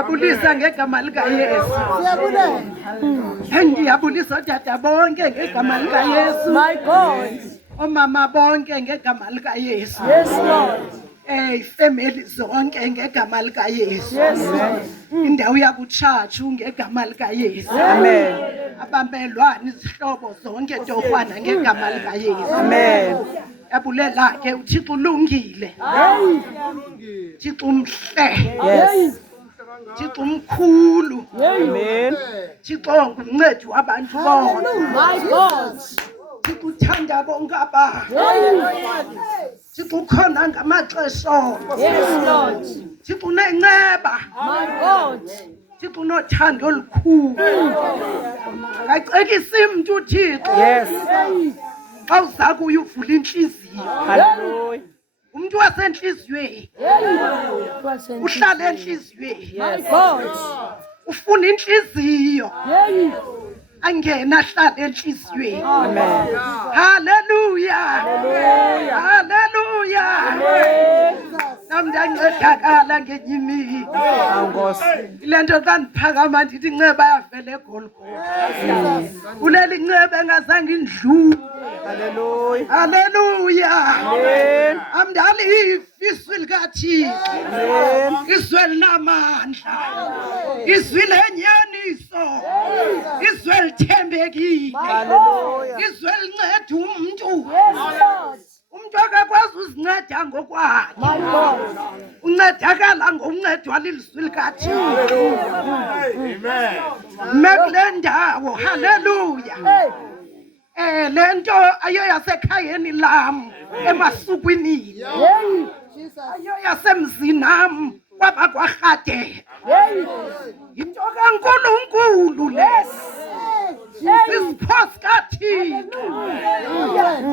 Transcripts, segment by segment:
Siyabulisa ngegama lika Yesu. Ngiyabulisa tata bonke ngegama lika Yesu. My God. Omama bonke ngegama lika Yesu. Yes, Lord. Family zonke ngegama lika Yesu. Yes, Lord. Indawo yakutshatshu ngegama lika Yesu. Amen. Abambelwana izihlobo zonke torhwana ngegama lika Yesu. Amen. Yabulela ke uThixo ulungile. Uthixo umhle. Yes. Uthixo umkhulu. Amen. Uthixo ngumncedi wabantu bonke. My God. Uthixo uthanda bonke abantu. Uthixo ukhona ngamaxesha. Yes, Lord. Uthixo unenceba. My God. Uthixo unothando olukhulu. Akacekisi umuntu uThixo. Yes. Xa uza kuye uvula inhliziyo. Hallelujah. Umuntu wasenhliziyweni uhlala enhliziyweni. My God. Ufuna inhliziyo. Angena ahlala enhliziyweni. Amen. Hallelujah. Hallelujah. Namndancedakala ngenye imini. Ile nto xa ndiphakama ndithi inceba yavela eGolgotha. Kuleli nceba engazange indlule. Hallelujah. Hallelujah. Amen. Amdali izwi likaThixo. Izwi elinamandla. Izwi lenyaniso. Izwi elithembekile. Hallelujah. Izwi elinceda umuntu. Yes, Lord. Umuntu akakwazi uzinceda ngokwakhe. My God. Uncedakala ngokuncedwa lilizwi likaThixo. Mekule ndawo. Hallelujah. Lento ayo yasekhayeni lam emasukwini. Ayo yasemzini nam kwaba kwaRhade. Into kaNkulunkulu le. Sisipho sikaThixo.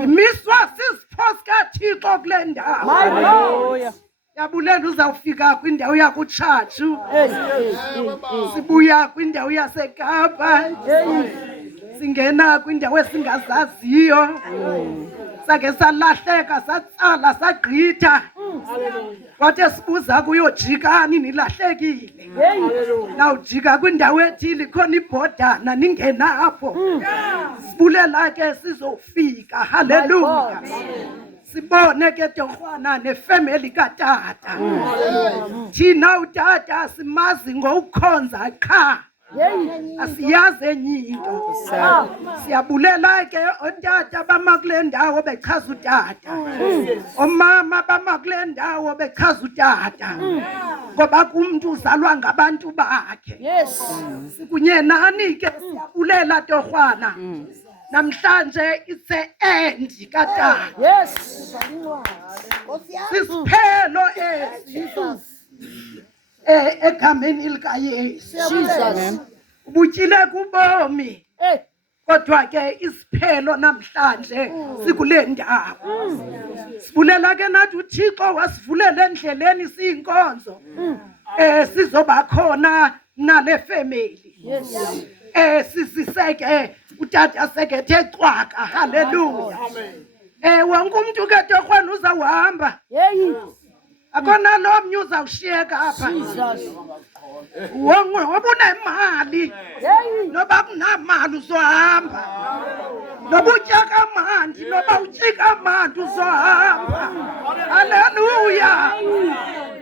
Imiswa sisipho sikaThixo kule ndawo. Hallelujah. Yabulela uzawufika kwindawo yakutshatshu. Sibuya kwindawo yaseKapa. Singena kwindawo esingazaziyo. Sake salahleka satsala sagqitha. Kwathi sibuza kuyojikani nilahlekile. Nawujika kwindawo ethile khona ibhodana ningena apho. Sibulela ke sizofika. Hallelujah. Sibone ke torhwana nefamily katata. Thina utata simazi ngokukhonza qha. Asiyazi enye into. Siyabulela ke otata bama kule ndawo bechaza utata. Omama bama kule ndawo bechaza utata. Ngoba kumuntu uzalwa ngabantu bakhe. Yes. Sikunye nani ke siyabulela torhwana. Namhlanje it's the end katata. Yes. Sisiphelo egameni lika Yesu. Jesus. Ubutyile kubomi. Kodwa ke isiphelo namhlanje sikule ndawo. Sibulela ke nathi uThixo wasivulela endleleni siyinkonzo. Sizoba khona nale family. Yes. Sisiseke utata sekethe cwaka. Hallelujah. Wonke umuntu ke torhwana uzawuhamba. Akona lo mnye uzawushiyeka apha. Ngoba unemali. Noba kunamali uzohamba. Noba utya kamandi, noba utyi kamandi uzohamba. Hallelujah.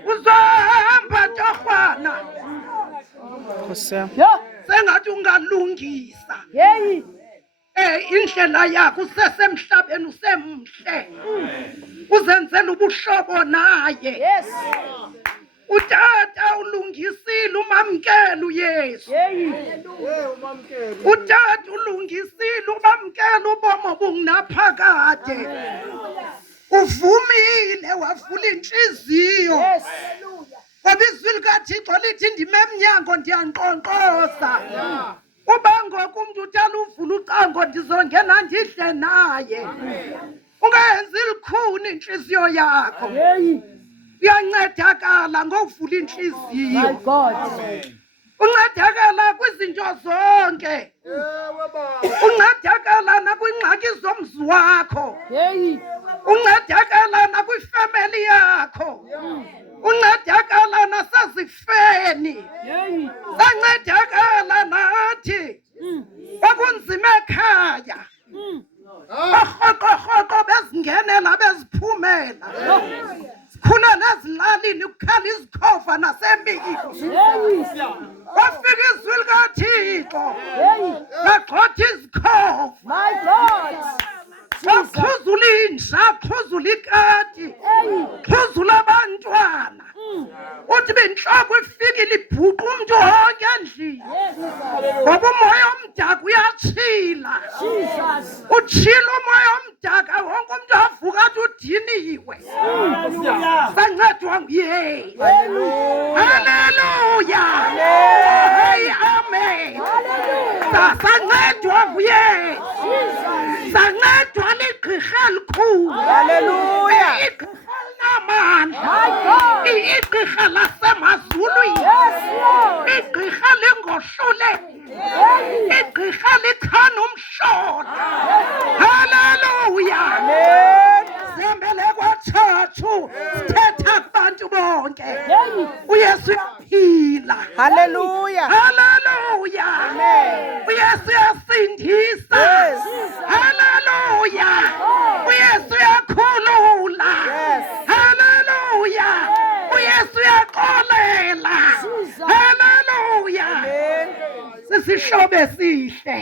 Uzohamba torhwana. Sengathi ungalungisa. Indlela yakho usesemhlabeni usemhle. Uzenzela ubuhlobo naye. Yes. Utata ulungisile umamkela uYesu. Utata ulungisile umamkela ubomi obungunaphakade. Uvumile wavula inhliziyo. Yes. Ngoba izwi likaThixo lithi ndime emnyango ndiyanqonqoza. Uba ngoku umuntu utala uvula ucango ndizongena ndidle naye. Ungenzi likhuni inhliziyo yakho. Uyancedakala ngokuvula inhliziyo. My God. Uncedakala kwizinto zonke. Uncedakala nakwingxaki zomzi wakho. Uncedakala nakwifamily yakho. Uncedakala nasezifeni. xhuzula ikati xhuzula abantwana uthi bentloko ifikile ibhuqa umntu wonke endlini ngoba umoya omdaka uyatshila utshila umoya omdaka wonke umntu avuka athi udiniwe sancedwa nguyesu haleluya hey amen sancedwa nguyesu sancedwa ligqirha elikhulu Hallelujah. igqirha elinamandla igqirha lasemazulwini igqirha lingohluleki igqirha lichana umshona haleluya sihambele kwatshatshu sithetha kubantu bonke uyesu uyaphila Hallelujah. haleluya uyesu uyasindisa haleluya uyesu uyakhulula haleluya uyesu uyaxolela haleluya sisihlobo esihle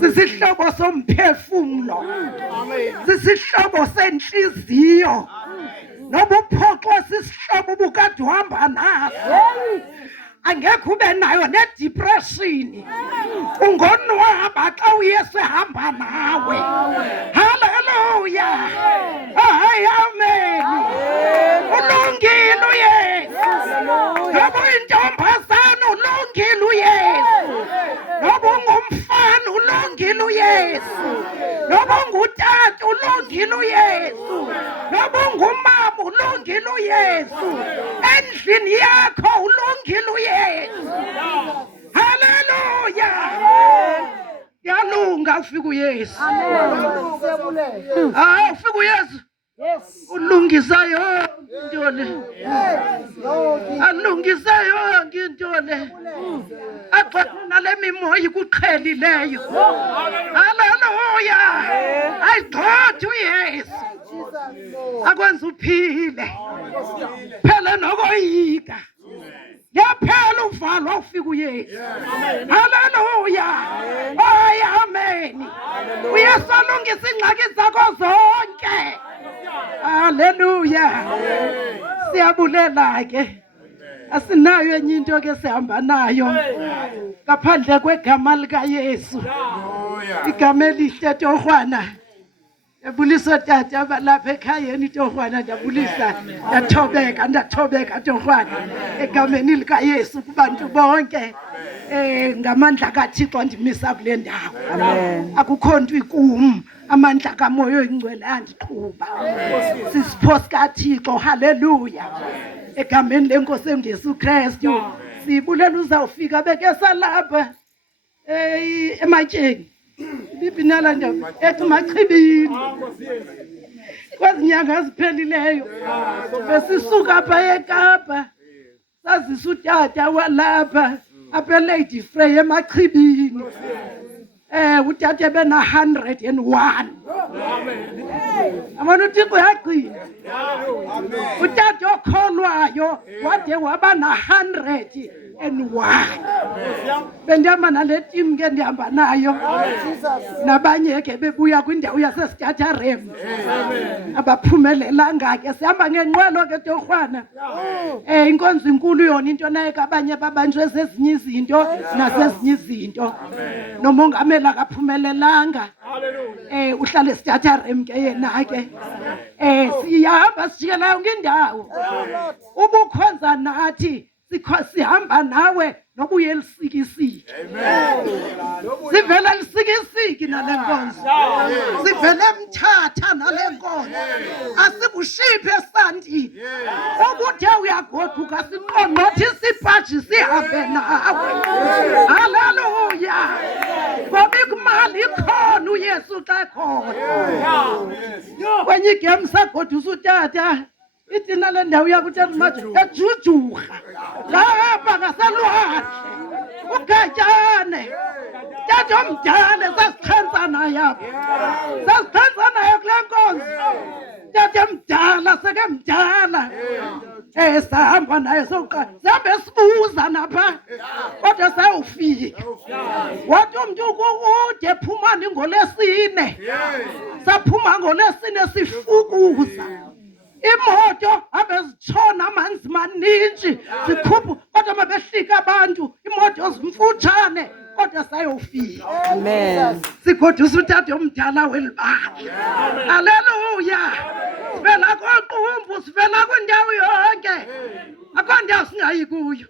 sisihlobo somphefumlo sisihlobo senhliziyo noba uphoxwe sisihlobo ubukade uhamba naso angekho ube nayo nedepression ungonwaba xa uyesu ehamba nawe haleluya hayi amen ulungile uyesu noba uyintombazana ulungile uyesu noba ungumfana ulungile uyesu noba ungutata ulungile uyesu noba ungumama ulungile uyesu endlini yakho ulungile uyesu haleluya yalunga ufika uyesu ufika uyesu ulungisa yonke into le alungisa yonke into le agxothe nale mimoya ikuqhelileyo haleluya ayigxothe uyesu akwenza uphile phela nokoyika yaphela uvalwa ufika uyesu haleluya hayi amen uyesu alungisa ingxaki zakho zonke haleluya siyabulela ke asinayo enye into ke sihamba nayo ngaphandle kwegama likayesu igama elihle torhwana Ndiyabulisa tata abalapha ekhayeni torhwana ndiyabulisa ndathobeka torhwana egameni likayesu kubantu bonke ngamandla kaThixo ndimisa kule ndawo akukho nto ikum amandla kamoya oyingcwele andiqhuba sisipho sikaThixo haleluya egameni lenkosi enguYesu Kristu sibulela uzawufika beke salapha ematyeni Bibinala nje ethi machibini kwezi nyanga ziphelileyo besisuka apha eKapa sazisa utata walapha apha Lady Frey emachibini utata bena 101 amana uThixo uyagcina utata okholwayo wade waba na 101 bendihamba nale team ke ndihamba nayo nabanye ke bebuya kwindawo yaseStatarem abaphumelelanga ke sihamba ngenqwelo ke torhwana inkonzo inkulu yona into naye kabanye babanjwe zezinye izinto nasezinye izinto nomongameli akaphumelelanga uhlala eStatarem ke yena ke siyahamba sijikela yonke indawo ubukhonza nathi sihamba nawe noba uyelisikisiki sivela lisikisiki nale nkonzo sivele mthatha nale nkonzo asikushiphe esandini ubuthe uyagoduka sinqonqothisa ipaji sihambe nawe haleluya ngoba ikumali ikhona uyesu xa khona kwenye igame sagodusa utata ithi nale ndawo yakuthi maje ejujuha lapha ngaselwandle ugatyane tata omdala sasixhentsana yapha sasixhentsana kule nkonzo tata mdala seke mdala sahamba naye sokuqala sihambe sibuza napha kodwa sayofika wathi umntu ukude phumani ngolesine saphuma ngolesine sifukuza imoto abezitshona amanzi maninzi zikhuphu kodwa mabehlika abantu imoto zimfutshane kodwa sayofika. Amen. Sigoduse utata omdala welibandla. Haleluya. Sivela koqumbu, sivela kwindawo yonke. Akho ndawo singayi kuyo.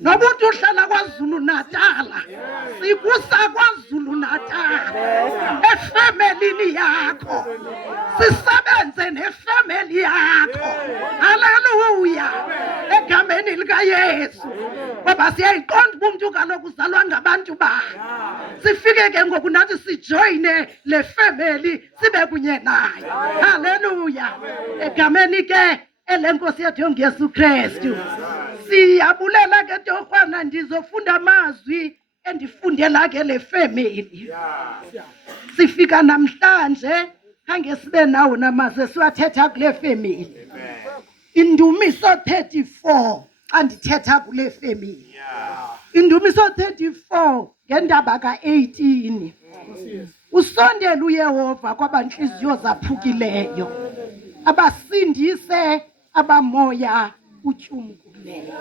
Noba uthi uhlala KwaZulu Natala, sikusa KwaZulu Natala efemelini yakho, sisebenze nefemeli yakho. Haleluya. Egameni likaYesu. Ngoba siyayiqonda uba umuntu kaloku uzalwa ngabantu bakhe. Sifike ke ngoku nathi sijoyine le family sibe kunye naye. Haleluya. Egameni ke elenkosi yethu uJesu Kristu. Siyabulela ke torhwana ndizofunda amazwi endifundela ke le family. Sifika namhlanje khange sibe nawo namazwi siwathetha kule family. Indumiso 34 xa ndithetha kule family. Indumiso 34 ngendaba ka18. Usondele uYehova kwabanhliziyo zaphukileyo, abasindise abamoya utyumkuleyo.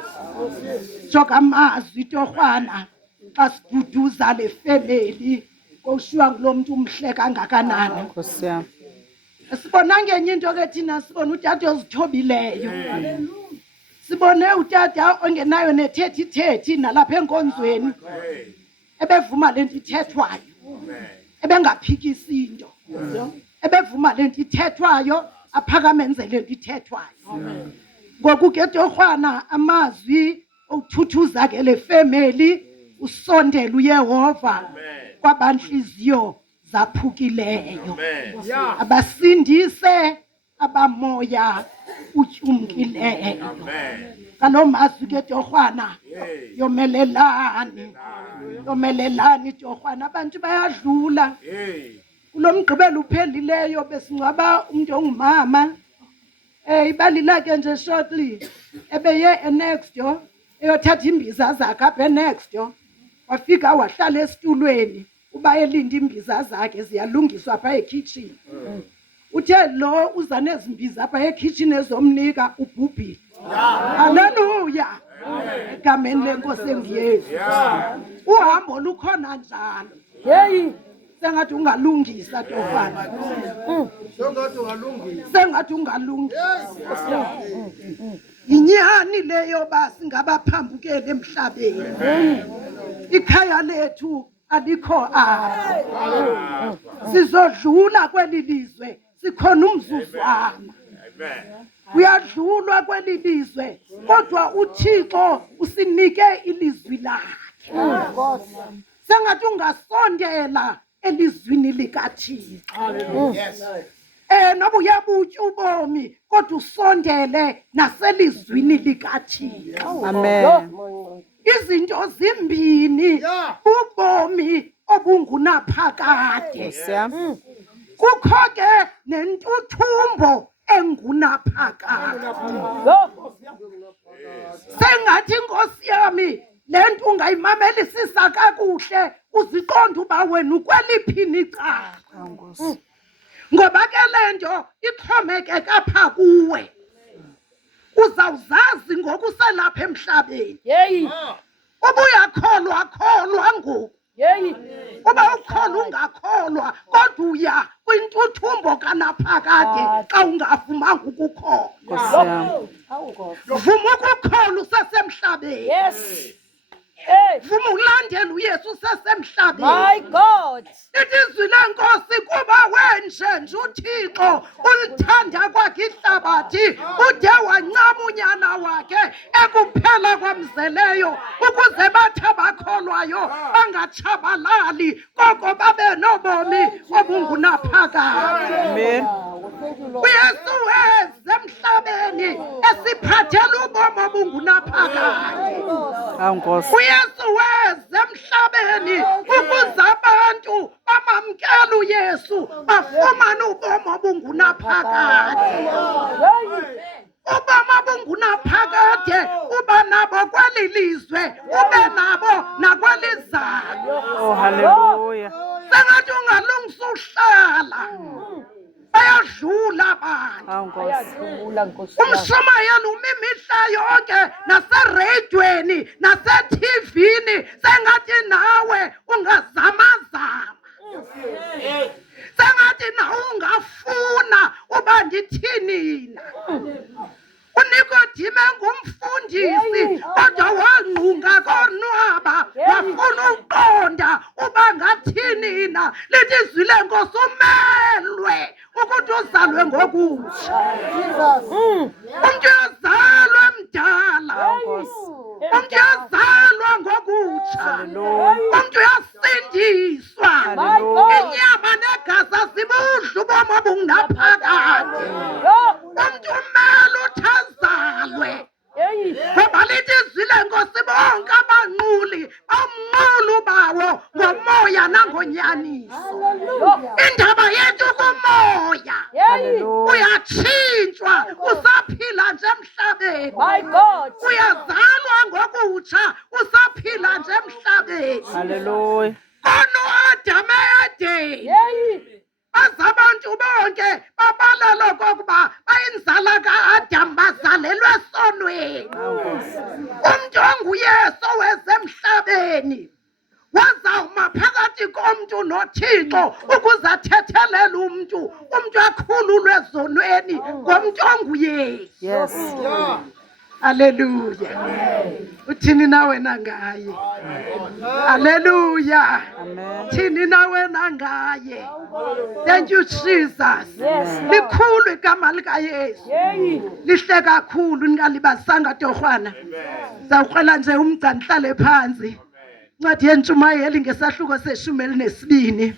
Joka amazwi torhwana xa siduduza le family koshiwa kulo muntu umhle kangakanani. Nkosi yami. Sibona ngenye into ke thina sibona utata ozithobileyo. Sibone utata ongenayo nethethi nalapha enkonzweni. Ebevuma lento ithethwayo. Ebengaphikisi into. Ebevuma lento ithethwayo aphakamenze lento ithethwayo. Ngoku ke torhwana amazwi okuthuthuza ke le family usondele uYehova kwabanhliziyo zaphukileyo, abasindise abamoya utyumkileyo. Kalo mazwi ke torhwana yomelelani torhwana. Abantu bayadlula kulo mgqibelo uphelileyo besingcwaba umuntu ongumama. Ibalila ke nje shortly ebeye enext yo eyothatha imbiza zakhe apha enext yo, wafika wahlala esitulweni uba elinda imbiza zakhe ziyalungiswa apha ekitchen. Uthe lo uza nezimbiza apha ekitchen ezomnika ubhubhile. Haleluya. Egameni lenkosi engiyesu. Uhambo lukhona njalo. Hey, sengathi ungalungisa torhwana. Sengathi ungalungisa. Inyani leyo basi ngabaphambukele emhlabeni. Ikhaya lethu alikho apha. Sizodlula kweli lizwe sikhona umzuzwana. Uyadlulwa kweli lizwe kodwa uThixo usinike ilizwi lakhe. Sengathi ungasondela elizwini likaThixo. Noba uyabutya ubomi kodwa usondele naselizwini likaThixo. Amen. Izinto zimbini ubomi obungunaphakade. Nkosi yami. Kukho ke nentuthumbo engunaphakade. Sengathi inkosi yami lento ungayimamelisisa kakuhle uziqonda uba wena ukweliphini icala. Ngoba ke lento ixhomekeke apha kuwe. Uzawuzazi ngoku uselapha emhlabeni. Uba uyakholwa ngoku. Uba ukholwa ungakholwa kodwa uya kwintuthumbo kanaphakade xa ungavumanga ukukholwa. Nkosi yami. Vuma ukukholwa usesemhlabeni. Vuma ulandela uYesu usesemhlabeni. My God. Ilizwi lenkosi kuba wenje uThixo ulithanda kwakhe ihlabathi ude wancama unyana wakhe ekuphela kwamzeleyo ukuze bathi abakholwayo bangatshabalali koko babe nobomi obungunaphakade. Amen. uYesu weze emhlabeni esiphathela ubomi obungunaphakade. Nkosi. uYesu weze emhlabeni ukuze abantu bamamkele uYesu bafumane ubomi obungunaphakade. Ubomi obungunaphakade uba nabo kweli lizwe ube nabo nakwelizayo. Oh, haleluya. Sengathi ungalungisa uhlala bayadlula abantu. Hawu Nkosi. Ayadlula Nkosi yami. Umshumayeli uma imihla yonke nasereyidweni naseTVini sengathi nawe ungazamazama. Sengathi nawe ungafuna uba ndithini na. uNikodime ngumfundisi kodwa wangqunga konwaba wafuna uqonda uba ngathini na. Lithi izwi lenkosi umelwe ukuthi uzalwe ngokutsha. Umuntu uyazalwa mdala, Hawu Nkosi. umuntu uyazalwa ngokutsha, Hallelujah. umuntu uyasindiswa. Hallelujah. Inyama negazi azibudli ubomi obungaphakathi. Umuntu umele uthi azalwe. Ngoba lithi izwi lenkosi bonke abanquli bamnqulu bawo ngomoya nangonyaniso. Indaba yethu kumoya Hallelujah. uyatshintshwa usaphila nje emhlabeni. My God. Uyazalwa ngokutsha usaphila nje emhlabeni. Hallelujah. Adam eYedeni baze abantu bonke babalala okokuba bayinzala ka-Adam bazalelwe esonweni. Hawu Nkosi. Umntu onguYesu oweze emhlabeni wazawuma phakathi komntu noThixo ukuze athethelele umntu akhululwe ezonweni ngomntu onguYesu. Yes. Haleluya. Uthini nawe nangaye? Haleluya. Amen. Thini nawe nangaye? Thank you Jesus. Yes. Likhulu igama likaYesu. Lihle kakhulu ningalibasanga torhwana. Zawukrela nje umgca nihlale phansi. Ncwadi yentshumayeli ngesahluko se-12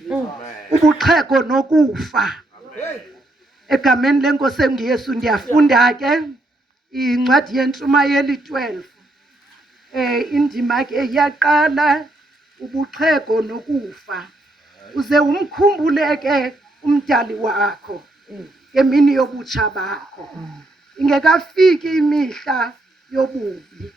ubuxhego nokufa. Egameni lenkosi enguYesu ndiyafunda ke incwadi yentshumayeli 12 indima ke iyaqala ubuxhego nokufa. Uze umkhumbule ke umdali wakho ngemini yobutsha bakho. Ingekafiki imihla yobubi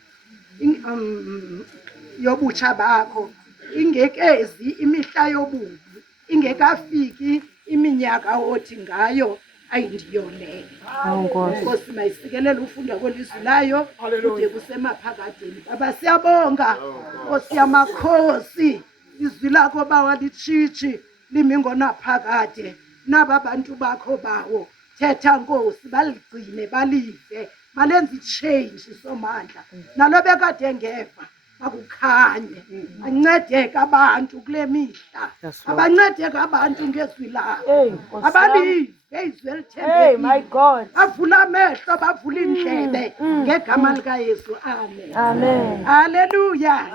yobutsha bakho, ingekezi imihla yobubi, ingekafiki iminyaka othi ngayo ayindiyonele. Hawu Nkosi. Nkosi mayisikelele ufunda kwelizwi layo kude kusemaphakadeni. Baba siyabonga Nkosi yamakhosi, izwi lakho bawalitshitshi limi ngonaphakade. Naba bantu bakho bawo thetha Nkosi, baligcine balive, balenze ichange somandla. Nalo bekade ngeva akukhanye, ancedeke abantu kule mihla, Yes, Lord. abancedeke abantu ngezwi lakho, Hey, Nkosi abalive izwi Hey, my elithembekile, God. bavula amehlo, bavula indlebe ngegama likaYesu. Amen. Amen. Haleluya.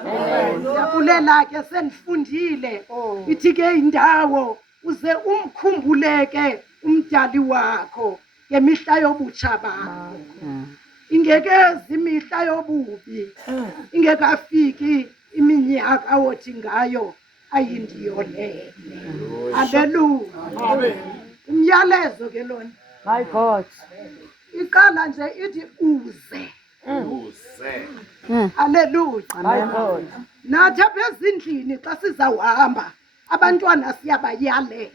Siyabulela ke senifundile. Ithi ke indawo uze umkhumbuleke umdali wakho ngemihla yobutsha bakho. Ingekezi imihla yobubi, ingekafiki iminyaka othi ngayo ayindiyolele. Haleluya. Umyalezo ke lona My God. iqala nje ithi uze. Haleluya. My God. Nathi apha ezindlini xa sizawuhamba abantwana siyabayalela.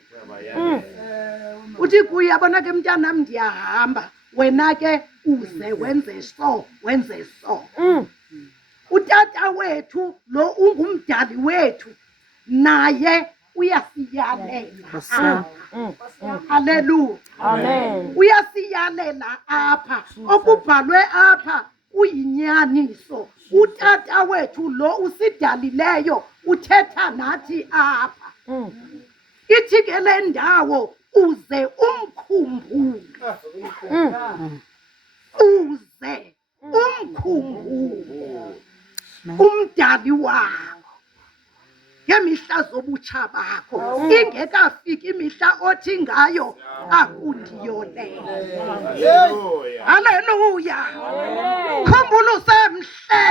Uthi kuye yabona ke mntanam ndiyahamba, wena ke uze wenze so wenze so. Utata wethu lo ungumdali wethu naye uyasiyalela. Haleluya. Amen. Uyasiyalela apha, okubhalwe apha uyinyaniso. Utata wethu lo usidalileyo uthetha nathi apha. Ithi ke le ndawo uze umkhumbule. Uze umkhumbule umdali wakho ngemihla zobutsha bakho, ingekafiki imihla othi ngayo akundiyolele. Haleluya. Khumbula usemhle,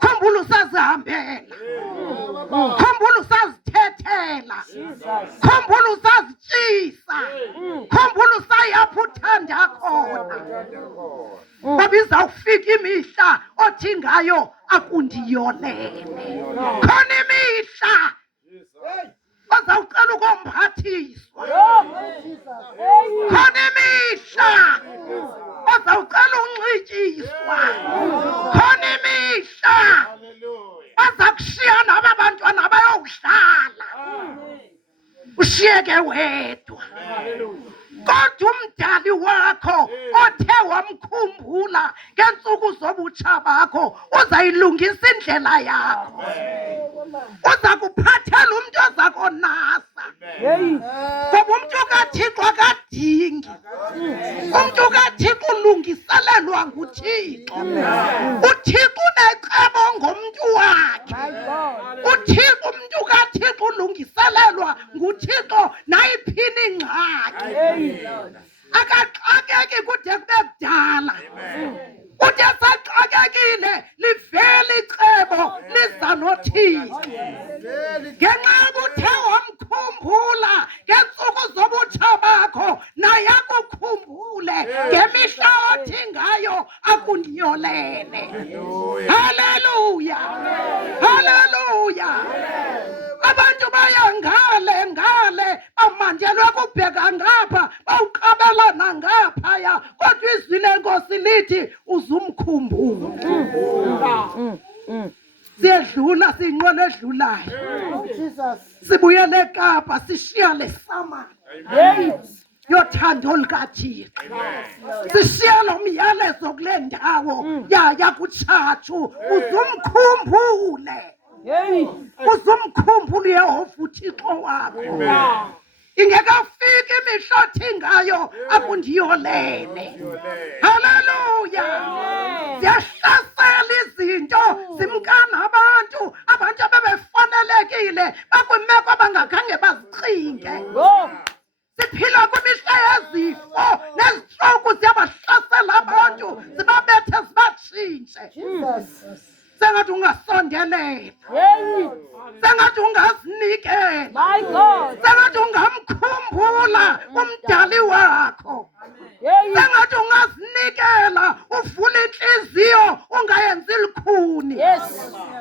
khumbula usazihambela, khumbula usazithethela, khumbula usazitshisa, khumbula usayapha uthanda khona. Ngoba izawufika imihla othi ngayo akundiyolele. Khona imihla ozawucela ukomphathiswa, uzawuhlanganiswa khona imihla baza kushiya naba bantwana bayowudlala ushiyeke wedwa kodwa umdali wakho othe wamkhumbula ngeentsuku zobutsha bakho uzayilungisa indlela yakho uza kuphathela umntu oza konasa ngoba umntu kaThixo akadingi umntu kaThixo ulungiselelwa nguThixo uThixo unecebo ngomntu wakhe uThixo umntu kaThixo ulungiselelwa nguThixo nayiphini ingxaki akaxakeki kude kube kudala ude saxakekile livele icebo liza noThixo ngenxa ubuthe wamkhumbula ngeentsuku zobutsha bakho naye akukhumbule ngemihla othi ngayo akundiyolele. Haleluya, haleluya. Abantu baya ngale bamandelwe kubheka ngapha bawuqabelana ngaphaya kodwa izwi lenkosi lithi uzumkhumbula. Siyedlula siyinqwelo edlulayo sibuyele eKapa sishiya lesama yothando likaThixo sishiya lo myalezo kule ndawo yaya kutshatshu uzumkhumbule uzumkhumbule Yehova uThixo wakho ingekafiki imihla othi ngayo akundiyolele. Haleluya. Ziyahlasela izinto zimkana abantu abebefanelekile bakwimeko abangakhange bazicinge siphila kwimihla yezifo nezitroku ziyabahlasela abantu zibabethe zibatshintshe sengathi ungasondelela sengathi ungazinikela sengathi ungamkhumbula umdali wakho sengathi ungazinikela uvula inhliziyo ungayenzi lukhuni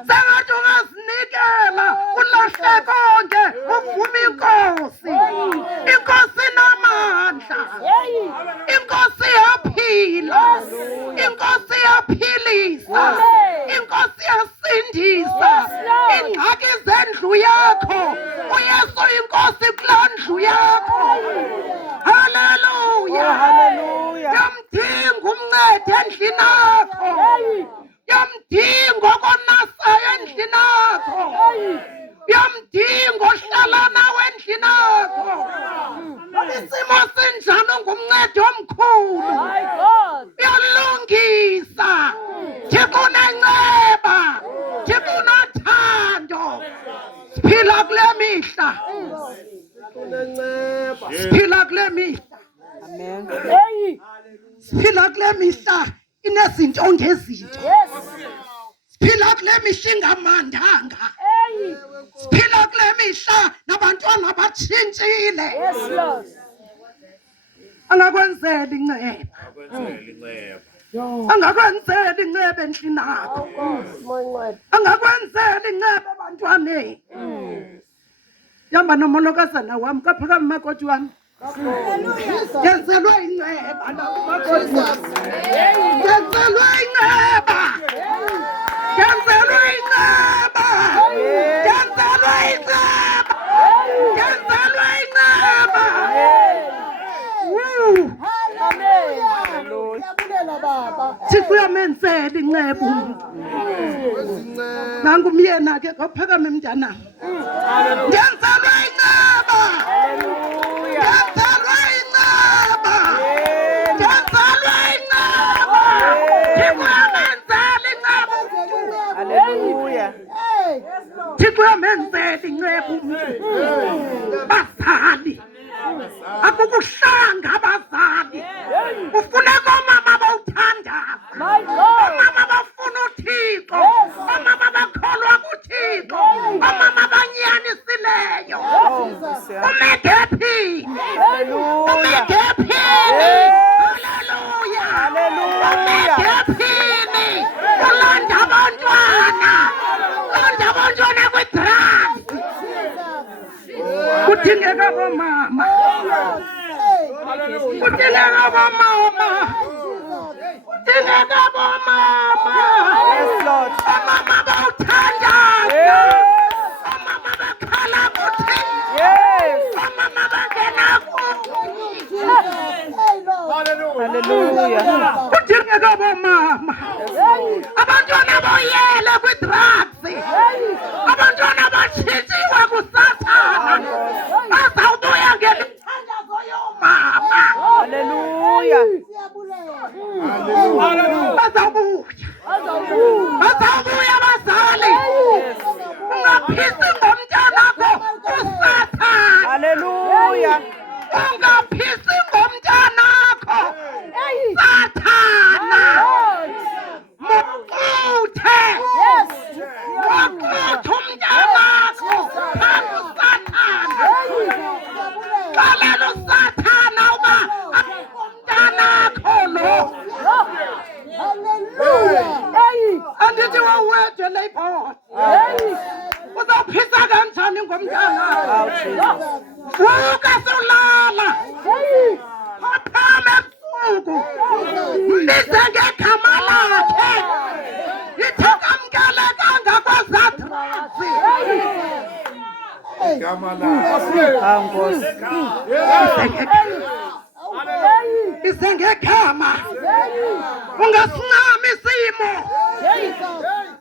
sengathi ungazinikela ulahle konke uvuma inkosi inkosi namandla inkosi yaphila inkosi yaphilisa inkosi yasindisa ingxaki zendlu yakho uYesu inkosi kulaa ndlu yakho. Haleluya, yamdinga umncede endlini yakho yamdinga okonasayo endlini yakho yamdinga ohlala nawe endlini yakho isimo sinjalo ngumncedi omkhulu uyalungisa Thixo unenceba Thixo unothando siphila kule mihla siphila kule mihla siphila kule mihla inezinto ngezinto siphila kule mihla ingamandanga siphila kule mihla nabantwana batshintshile angakwenzela inceba angakwenzela inceba endlini yakho angakwenzela inceba ebantwaneni yamba nomolokazana wami kaphakama makoti wami yenzelwe inceba makoti wami yenzelwe inceba yenzelwe inceba yenzelwe inceba yenzelwe inceba. Thixo uyamenzela inceba umuntu nangu umyena ke kaphakame mntanami ngenzelwe inceba ngenzelwe inceba ngenzelwe inceba Thixo uyamenzela inceba Haleluya. Thixo uyamenzela inceba umuntu bazali akukuhlanga abazali ufuneka omama bawuthandaza omama bafuna uThixo omama bakholwa kuThixo omama banyanisileyo umedephini umedephini. Haleluya, umedephini ulonda abantwana kwi-drugs kudingeka bomama kudingeka bomama Udingeka bomama. Yes, Lord. Omama bawuthandaza. Yes. Omama bakhala kuthi. Yes. Omama bangena kuthi. Hallelujah. Udingeka bomama. Abantwana boyele kwi-drugs. Abantwana batshintshiwe kusathana. Bazawubuya ngemithandazo yoomama. Hallelujah. Bazawubuya bazali. Ungaphisi ngomntanakho usathana. Hallelujah. Ungaphisi ngomntanakho sathana. Muquthe. Muquthe umntanakho phambi usathana. Xelela usathana uba umntanakho lo. Andithi wawedwe leyibhodi. Uzawuphisa kanjani ngomntanakho? Vuka sewulala. Phaphama ebusuku. Mbize ngegama lakhe. Ithi akamkelekanga kwezadrazi. Nkosi. Ize ngegama. Ungasincami isimo.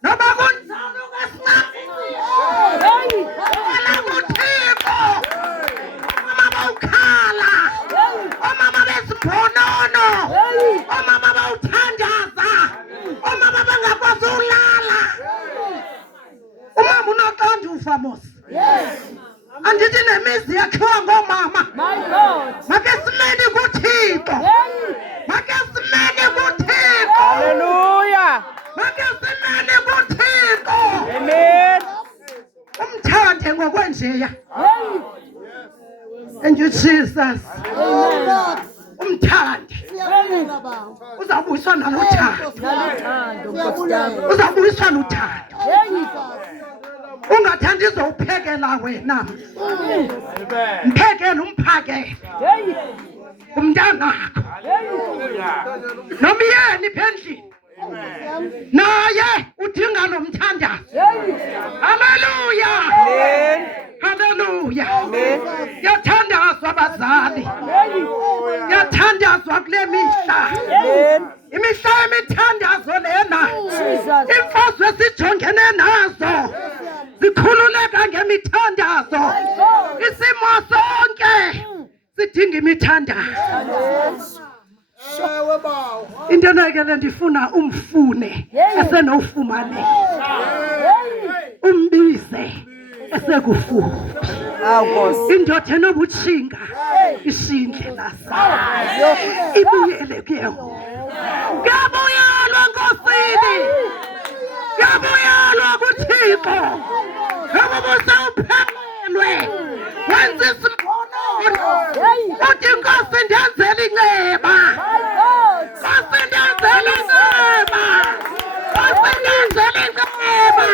Noba kunjani ungasincami isimo. Khala kuThixo. Omama bawukhala. Omama besimbonono. Omama bawuthandaza. Omama bangakwazi ulala. Umama unoxanduva mos. Andithi nemizi yakhiwa ngoomama. Make simele kuThixo. Make simele kuThixo. Hallelujah. Make simele kuThixo. Amen. Umthande ngokwenjeya. And you Jesus. Umthande. Uzawubuyiswa nalothando. Uzawubuyiswa luthando. Ungathandi izowuphekela wena. Mphekele umphakele. Umntanakho. Nomyeni phendlini. Naye udinga nomthandazo. Hallelujah. Amen. Hallelujah. Amen. Yathandazwa abazali. Yathandazwa kule mihla. Amen. Imihla yemithandazo lena. Imfazwe sijongene nazo. Zikhululeka ngemithandazo. Isimo sonke sidinga imithandazo. Into nakele ndifuna umfune esenofumane. Umbize esekufuphi. Nkosi. Indoda enobutshinga ishindlela sayo. Ibuyele kuye. Ngiyabuyelwa Nkosini. Ngiyabuyelwa kuThixo. Ngoba usawuphelelwe. Wenza isimbono. Uthi Nkosi ndenzele inceba. Nkosi ndenzele inceba. Nkosi ndenzele inceba.